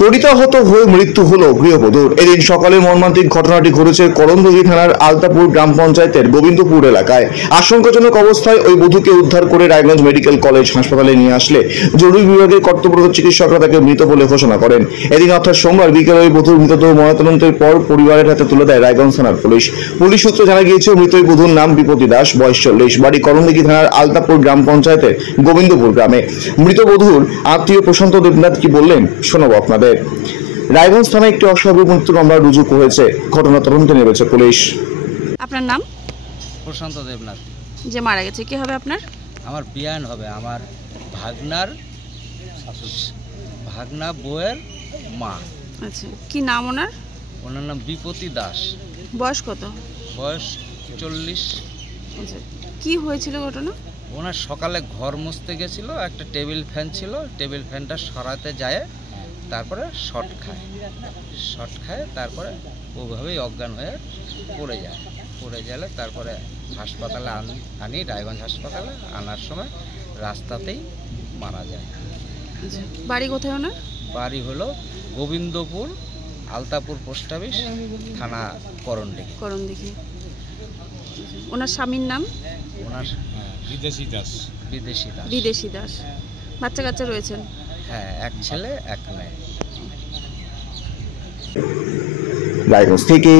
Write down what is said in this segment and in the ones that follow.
তড়িতাহত হয়ে মৃত্যু হলো গৃহবধূর। এদিন সকালে মর্মান্তিক ঘটনাটি ঘটেছে করণদিঘি থানার আলতাপুর গ্রাম পঞ্চায়েতের গোবিন্দপুর এলাকায়। আশঙ্কাজনক অবস্থায় ওই বধূকে উদ্ধার করে রায়গঞ্জ মেডিকেল কলেজ হাসপাতালে নিয়ে আসলে জরুরি বিভাগের কর্তব্যরত চিকিৎসকরা তাকে মৃত বলে ঘোষণা করেন। এদিন অর্থাৎ সোমবার বিকেলে ওই বধূর মৃতদেহ ময়নাতদন্তের পর পরিবারের হাতে তুলে দেয় রায়গঞ্জ থানার পুলিশ। পুলিশ সূত্রে জানা গিয়েছে, মৃত ওই বধূর নাম বিপত্তি দাস, বয়স 40, বাড়ি করণদিঘি থানার আলতাপুর গ্রাম পঞ্চায়েতের গোবিন্দপুর গ্রামে। মৃত বধূর আত্মীয় প্রশান্ত দেবনাথ কি বললেন শোনাবো আপনাদের। রায়গঞ্জ থানায় একটি অস্বাভাবিক মৃত্যু মামলা রুজু হয়েছে। ঘটনা তদন্তে নেমেছে পুলিশ। আপনার নাম? প্রশান্ত দেবনাথ। যে মারা গেছে কি হবে আপনার? আমার বিয়ান হবে, আমার ভাগনা বউয়ের মা। আচ্ছা, কি নাম ওনার? ওনার নাম বিপত্তি দাস। বয়স কত? বয়স 40। আচ্ছা, কি হয়েছিল ঘটনা? ওনার সকালে ঘর মুছতে গেছিল, একটা টেবিল ফ্যান ছিল, টেবিল ফ্যানটা সরাতে যায়, তারপরে শর্ট খায়, তারপরে ওভাবেই অজ্ঞান হয়ে পড়ে গেলে তারপরে হাসপাতালে আনি রায়গঞ্জ হাসপাতালে আনার সময় রাস্তাতেই মারা যায়। আচ্ছা, বাড়ি কোথায় ওনার? বাড়ি হলো গোবিন্দপুর, আলতাপুর পোস্ট অফিস, থানা করণদিঘি। ওনার স্বামীর নাম? ওনার বিদেশি দাস। বাচ্চা কাচ্চা রয়েছেন? হ্যাঁ, এক ছেলে এক মেয়ে। রায়গঞ্জ থেকে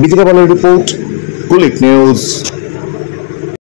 বিতিকা পালের রিপোর্ট, কুলিক নিউজ।